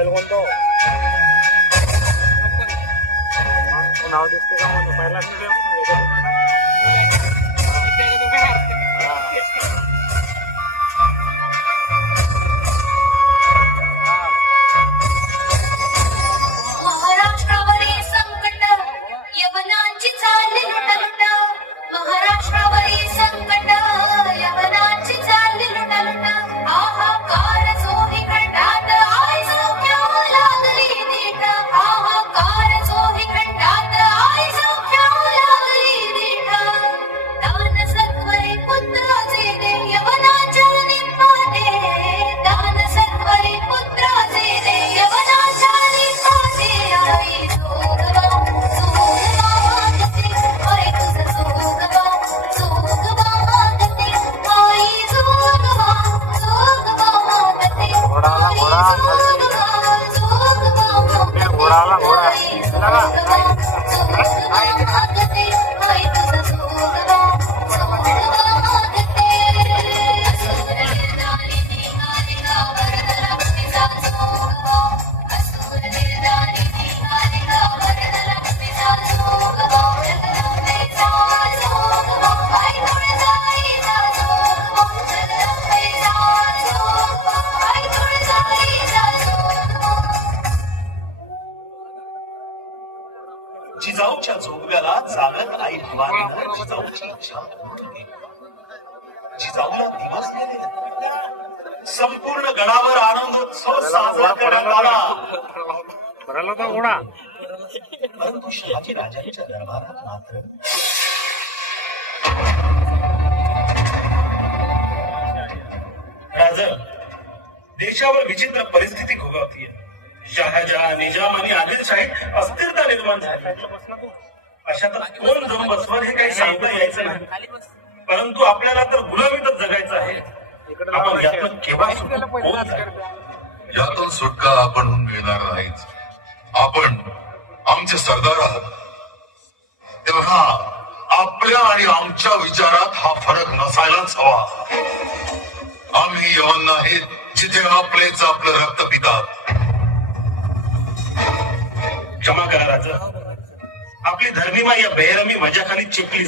el gondo. Una vez que la ciudad, जिजाऊच्या जोगव्याला जागत आई भवानीनं जिजाऊची इच्छा पूर्ण केली. जिजाऊला दिवस गेले. संपूर्ण गडावर आनंदोत्सव साजरा करण्यात आला. परंतु शहाजी राजांच्या दरबारात मात्र राजा देशावर विचित्र परिस्थिती भोगावतीये शहाजहा निजाम आणि आदिलशाहीत अस्थिरता निर्माण झाली. अशातच कोण जाऊन बसवर हे काही सांगता यायचं नाही. परंतु आपल्याला तर गुलामीतच जगायचं आहे. आपण यातून केव्हा? यातून सुटका आपण मिळणार नाहीच. आपण आमचे सरदार आहात. तेव्हा आपल्या आणि आमच्या विचारात हा फरक नसायलाच हवा. आम्ही यवन नाहीत जिथे आपलेच आपलं रक्त पितात. क्षमा करा राजा आपली या चिपली.